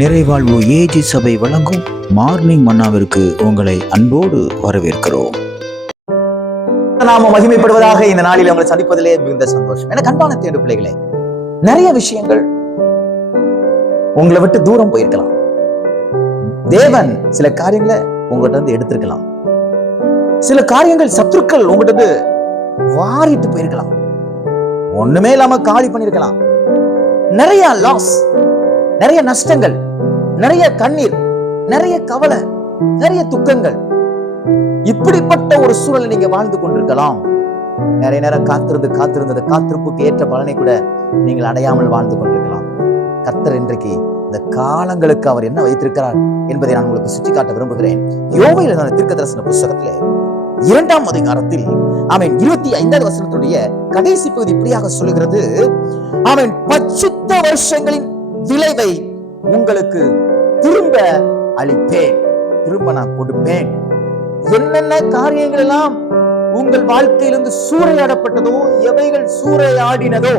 நிறைவாழ்வு AG சபை வழங்கும் morning மன்னாவிற்கு உங்களை அன்போடு வரவேற்கிறோம். நாம மகிமைப்படுவதாக இந்த நாளில் உங்களை சந்திப்பதிலே மிகுந்த சந்தோஷம். எனக்கு அன்பான தேடு பிள்ளைகளே, நிறைய விஷயங்கள் உங்களை விட்டு தூரம் போயிருக்கலாம். தேவன் சில காரியங்களை உங்ககிட்ட இருந்து எடுத்திருக்கலாம். சில காரியங்கள் சத்துருக்கள் உங்ககிட்ட இருந்து வாரிட்டு போயிருக்கலாம். ஒண்ணுமே இல்லாம காலி பண்ணிருக்கலாம். நிறைய லாஸ், நிறைய நஷ்டங்கள், நிறைய கண்ணீர், நிறைய கவலை, நிறைய துக்கங்கள், இப்படிப்பட்ட ஒரு சூழலை நீங்க வாழ்ந்து கொண்டிருக்கலாம். நிறைய நேரம் காத்திருந்தது காத்திருப்புக்கு ஏற்ற பலனை கூட நீங்கள் அடையாமல் வாழ்ந்து கொண்டிருக்கலாம். கர்த்தர் இன்றைக்கு இந்த காலங்களுக்கு அவர் என்ன வைத்திருக்கிறார் என்பதை நான் உங்களுக்கு சுட்டி காட்ட விரும்புகிறேன். யோவேல் தீர்க்கதரிசன புத்தகத்திலே 2ஆம் அதிகாரத்தில் 25வது வசனத்துடைய கடைசி பகுதி இப்படியாக சொல்லுகிறது, பரிசுத்த வருஷங்களின் விளைவை உங்களுக்கு திரும்ப அளிப்பேன், திரும்ப நான் கொடுப்பேன். என்னென்ன காரியங்கள் எல்லாம் உங்கள் வாழ்க்கையிலிருந்து சூறையாடப்பட்டதோ, எவைகள் சூறையாடினதோ,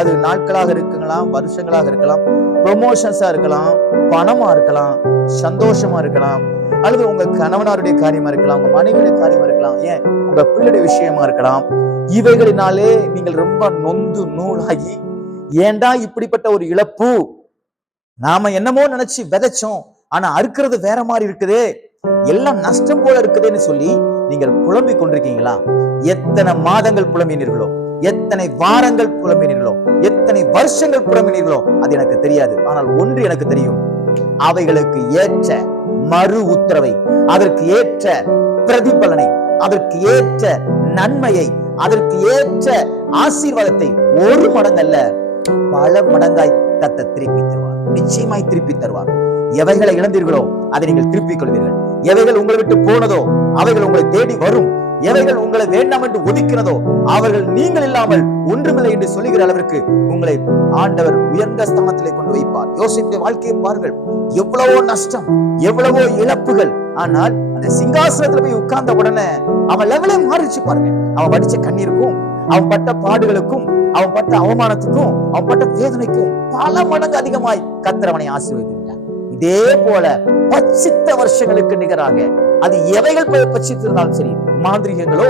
அது நாட்களாக இருக்கலாம், வருஷங்களாக இருக்கலாம், ப்ரொமோஷன்ஸா இருக்கலாம், பணமா இருக்கலாம், சந்தோஷமா இருக்கலாம், அல்லது உங்க கணவனாருடைய காரியமா இருக்கலாம், உங்க மனைவியுடைய காரியமா இருக்கலாம், ஏன் உங்க பிள்ளையுடைய விஷயமா இருக்கலாம். இவைகளினாலே நீங்கள் ரொம்ப நொந்து நூலாகி, ஏண்டா இப்படிப்பட்ட ஒரு இழப்பு, நாம என்னமோ நினைச்சு விதைச்சோம், ஆனா அறுக்கிறது வேற மாதிரி இருக்குதே, எல்லாம் நஷ்டம் போல இருக்குதுன்னு சொல்லி நீங்கள் புலம்பிக் கொண்டிருக்கீங்களா? எத்தனை மாதங்கள் புலம்பினீர்களோ, எத்தனை வாரங்கள் புலம்பினீர்களோ, எத்தனை வருஷங்கள் புலம்பினீர்களோ அது எனக்கு தெரியாது. ஆனால் ஒன்று எனக்கு தெரியும், அவைகளுக்கு ஏற்ற மறு உத்தரவை, அதற்கு ஏற்ற பிரதிபலனை, அதற்கு ஏற்ற நன்மையை, அதற்கு ஏற்ற ஆசீர்வாதத்தை ஒரு மடங்கல்ல பல மடங்காய் கர்த்தர் திருப்பி தருவார். நிச்சயமாய் திருப்பி தருவார். எவைகளை இழந்தீர்களோ அதை நீங்கள் திருப்பிக் கொள்வீர்கள். எவைகள் உங்களை விட்டு போனதோ அவைகள் உங்களை தேடி வரும். எவைகள் உங்களை வேண்டாம் என்று ஒதுக்கினதோ அவர்கள் நீங்கள் இல்லாமல் ஒன்றுமில்லை என்று சொல்லுகிற அளவிற்கு உங்களை ஆண்டவர் உயர்ந்த ஸ்தானத்திலே கொண்டு வைப்பார். யோசித்த வாழ்க்கையை பாருங்கள், எவ்வளவோ நஷ்டம், எவ்வளவோ இழப்புகள், ஆனால் அந்த சிங்காசனத்துல போய் உட்கார்ந்த உடனே அவன் லெவலே மாறிச்சு பாருங்க. அவன் படிச்ச கண்ணீருக்கும், அவன் பட்ட பாடுகளுக்கும், அவன் பட்ட அவமானத்துக்கும், அவன் பட்ட வேதனைக்கும் பல மடங்கு அதிகமாய் கர்த்தர் அவனை ஆசீர்வதித்தார். இதே போல பச்சித்த வருஷங்களுக்கு நிகராக அது எவைகள் பச்சித்திருந்தாலும் சரி, மாந்திரிகங்களோ,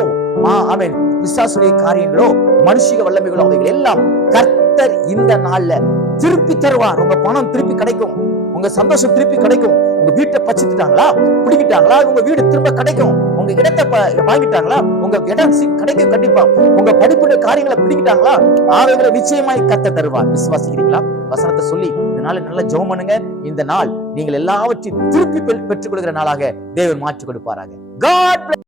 பிசாசுடைய காரியங்களோ, மனுஷிக வல்லமைகளோ, அவைகள் எல்லாம் கர்த்தர் இந்த நாள்ல திருப்பி தருவார். உங்க பணம் திருப்பி கிடைக்கும், உங்க சந்தோஷம் திருப்பி கிடைக்கும். உங்க வீட்டை பச்சிட்டாங்களா, பிடிக்கிட்டாங்களா, உங்க வீடு திரும்ப கிடைக்கும். உங்க இடத்தை வாங்கிட்டாங்களா, உங்க இடம் கிடைக்கும். கண்டிப்பா உங்க படிப்புடைய காரியங்களை பிடிக்கிட்டாங்களா, அவைகளை நிச்சயமாய் கர்த்தர் தருவார். விசுவாசிக்கிறீங்களா? வசனத்தை சொல்லி இந்த நாள் நல்ல ஜெபம் பண்ணுங்க. இந்த நாள் நீங்கள் எல்லாவற்றையும் திருப்பி பெற்றுக் கொள்கிற நாளாக தேவன் மாற்றிக் கொடுப்பாராக. God bless.